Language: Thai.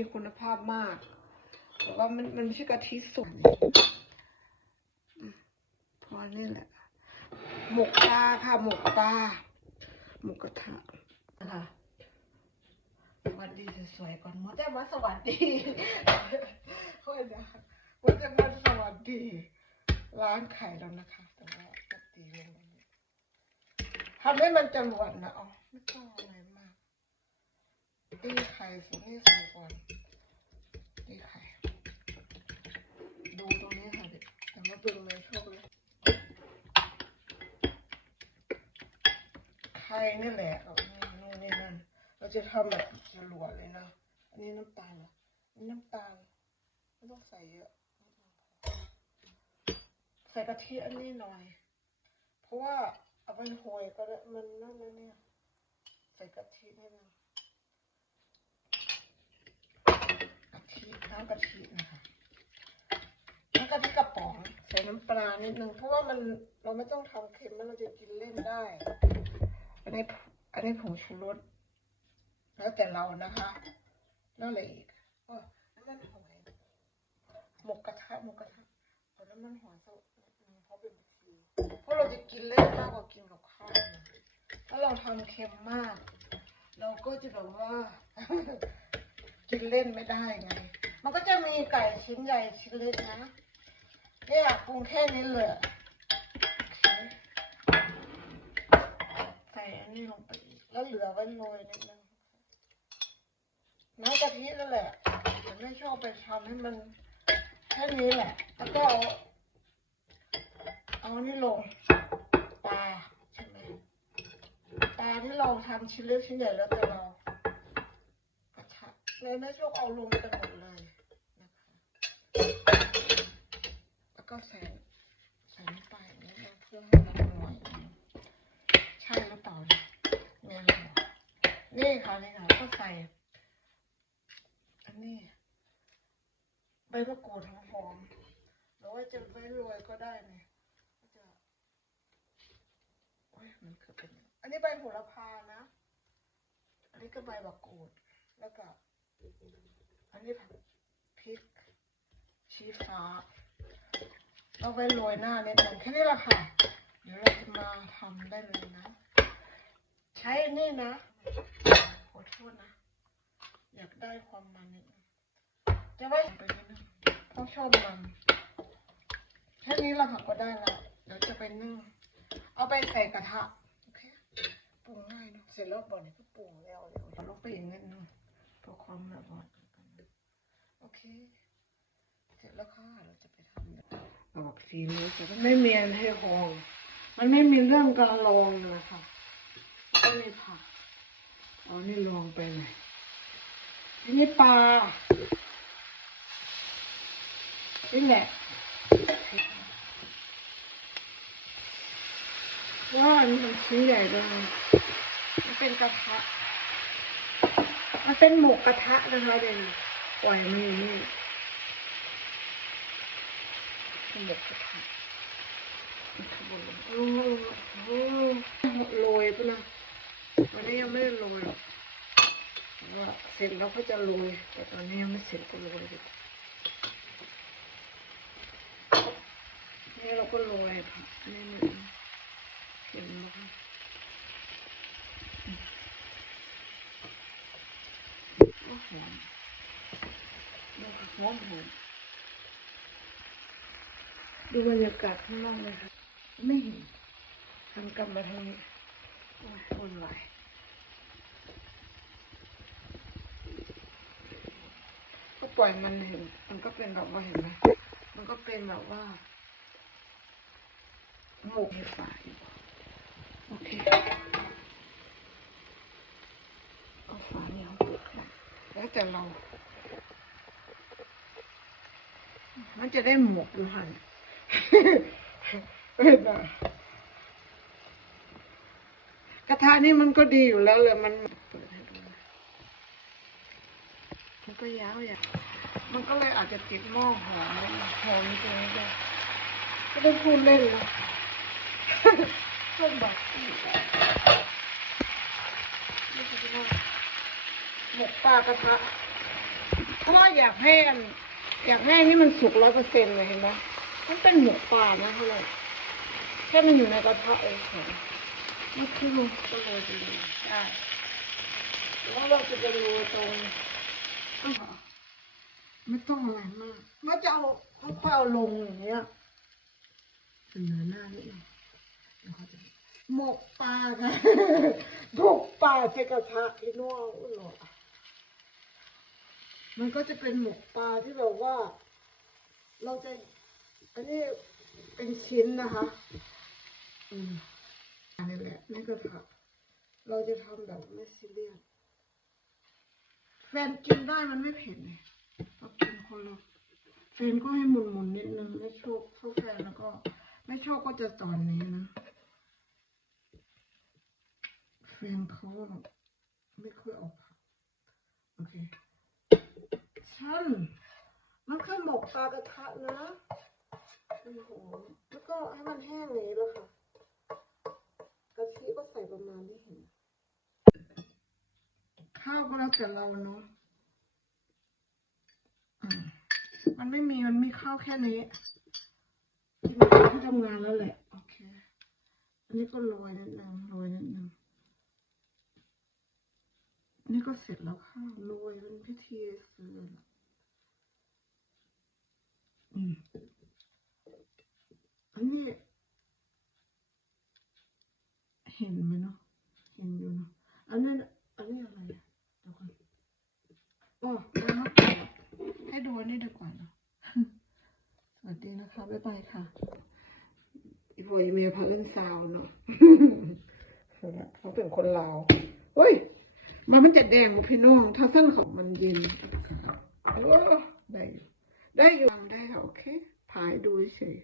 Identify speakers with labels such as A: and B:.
A: มีคุณภาพมากแต่ว่ามันมันไม่ใช่กะทิสุกอืมพอนี่แหละ หมกปลาค่ะ หมกปลาหมกกระทะนะคะสวัสดีสวยๆก่อนมดแต่ว่าสวัสดีค่อยนะมดแต่ว่าสวัสดี ร้านไข่แล้วนะคะ แต่ว่าจะตีลงไปนิดทำให้มันจะหลวนนะอ๋อไม่ต้องอะไรมาก ตีไข่สินี่ใส่ก่อนตีไข่ ดูตรงนี้ค่ะเด็กแต่ว่าเป็นเลยโชคเลยไข่นี่แหละเอานี่นู่นนี่นั่นเราจะทำแบบจรวดเลยนะ อันนี้น้ำตาลออันนี้น้ำตาลไม่ต้องใส่เยอะ ใส่กะทิอันนี้หน่อย เพราะว่าเอาไปโหยก็ได้มันนั่นนะเนี่ยใส่กะทินิดนึงกะทิ น้ำกะทินะคะน้ำกะทิกระป๋องใส่น้ำปลานิดนึงเพราะว่ามันเราไม่ต้องทำเค็มแล้วเราจะกินเล่นได้ อันนี้อันนี้ผงชูรสแล้วแต่เรานะคะนั่นเลยอีกอ๋อน้ำมันหอยหมกกระทะหมกกระทะเอาน้ำมันหอยสักเพราะเป็นทีเพราะเราจะกินเล่นมากกว่ากินกับข้าวถ้าเราทำเค็มมาก เราก็จะแบบว่า กินเล่นไม่ได้ไง มันก็จะมีไก่ชิ้นใหญ่ชิ้นเล็กนะเนี่ยปรุงแค่นี้เลยใส่อันนี้ลงไปแล้วเหลือไว้โรยนิดนึงน้ำกะทินั่นแหละแต่ไม่ชอบไปทำให้มันแค่นี้แหละ แล้วก็เอาเอานนี้ลงปลาใช่ไหมปลาที่เราทำชิ้นเล็กชิ้นใหญ่แล้วแต่เรา เลยไม่ชอบเอาลงไปหมดเลยนะคะแล้วก็ใส่ใส่น้ำปนี้นะเพื่อให้มันหน่อยใช่หรือเปล่าเนี่ยนี่ค่ะนี่ค่ะก็ใส่อันนี้ใบมะกรูดหอมๆหรือว่าจะใบโรยก็ได้เนี่ยจะโอ้ยมันคือเป็นอันนี้ใบโหระพานะ อันนี้ก็ใบมะกรูดแล้วก็ อันนี้ผักพริกชี้ฟ้า เอาไว้โรยหน้านิดหนึ่งแค่นี้แหละค่ะ เดี๋ยวเราจะมาทำได้เลยนะ ใช้นี่นะขอโทษนะ อยากได้ความมันนิดนึงจะไว้ไปนิดนึงเพราะชอบมันแค่นี้เราค่ะก็ได้แล้วเดี๋ยวจะไปนึ่งเอาไปใส่กระทะ โอเคปรุงง่ายเนอะเสร็จแล้วบอนี่ก็ปรุงแล้วเดี๋ยวเราลงไปอีกนิดนึงเพื่ อความแบบว่าโอเค เสร็จแล้วค่ะ เราจะไปทำออกสีนี้แต่ไม่มีอันให้หอง มันไม่มีเรื่องการลองเลยค่ะก็มีผักเอานี่ลองไปเลยทีนี้ปลานี่แหละว่านี่มันชิ้นใหญ่เลยมันเป็นกระทะ มันเป็นหมกกระทะนะคะเดี๋ยวนี้ปล่อยมือนี่หมกกระทะโอ้โหโอ้โรยปนะวันนี้ยังไม่ได้โรยหรอกแต่ว่าเสร็จแล้วก็จะโรยแต่ตอนนี้ยังไม่เสร็จก็โรยอยู่นี่เราก็โรยค่ะนี่มันเห็นไหมคะโอ้โหดูค่ะหอมหอมดูบรรยากาศข้างนอกเลยค่ะไม่เห็นทำกลับมาทางนี้โอ้ยวุ่นวก็ปล่อยมันเห็น มันก็เป็นแบบว่าเห็นไหมมันก็เป็นแบบว่าหมกเห็ดป่าอยู่โอเคเอาฝาเนี่ย แล้วแต่เรา มันจะได้หมกอยู่หันเห็นไหมกระทะนี่มันก็ดีอยู่แล้วเลยมันมันก็ยาวอย่างมันก็เลยอาจจะติดหม้อหอมหอมตรงนี้ด้ก็ต้องพูดเล่นนะต้นแบบนี่คือว่า หมกปลากระทะอยากให้อันอยากให้นี่มันสุกร้อยเปอร์เซ็นต์เลยเห็นไหมมันเป็นหมกปลานะเขาเลยแค่มันอยู่ในกระทะเองค่ะมันคือก็เลยไปดูได้แล้วเราจะไปดูตรงอ้าวไม่ต้องอะไรมากมันจะเอาค่อยๆเอาลงอย่างเงี้ยเสนอหน้านิดหนึงเดี๋ยวเขาจะหมกปลาค่ะหมกปลาใส่กระทะพี่น้องอุ้ยหรอ มันก็จะเป็นหมกปลาที่แบบว่า เราจะ อันนี้เป็นชิ้นนะคะ อืมอันนี้แหละนี่ก็ค่ะ เราจะทำแบบไม่ซีเรียสแฟนกินได้มันไม่เผ็ดเลยเรากินคนละแฟนก็ให้หมุนหมุนๆนิดนึงไม่ชคเข้าแฟนแล้วก็ ไม่โชคก็จะตอนนี้นะแฟนเขาไม่ค่อยออกผักโอเค ฉันมันคือหมกปลากระทะนะมันหอมแล้วก็ให้มันแห้งอย่างนี้แล้วค่ะ กะทิก็ใส่ประมาณที่เห็น ข้าวก็แล้วแต่เราเนาะอืมมันไม่มี มันมีข้าวแค่นี้กินที่ทำงานแล้วแหละ โอเค อันนี้ก็โรยนิดนึงโรยนิดนึงอันนี้ก็เสร็จแล้วข้าวโรยเป็นพิธีซื้อละอืม อันนี้ เห็นไหมเนาะ เห็นอยู่เนาะ อันนี้อันนี้อะไรอะเดี๋ยวก่อนอ๋อน้ำมะกอกให้ดูอันนี้ดีกว่าเนาะ สวัสดีนะคะ บ๊ายบายค่ะอีพออีเมลพาเล่นซาวเนาะเขาเป็นคนลาวเฮ้ย มันมันจะแดงบ่พี่น้อง ถ้าเส้นของมันเย็นเออได้อยู่ ได้อยู่ได้ค่ะโอเคถ่ายดูเฉย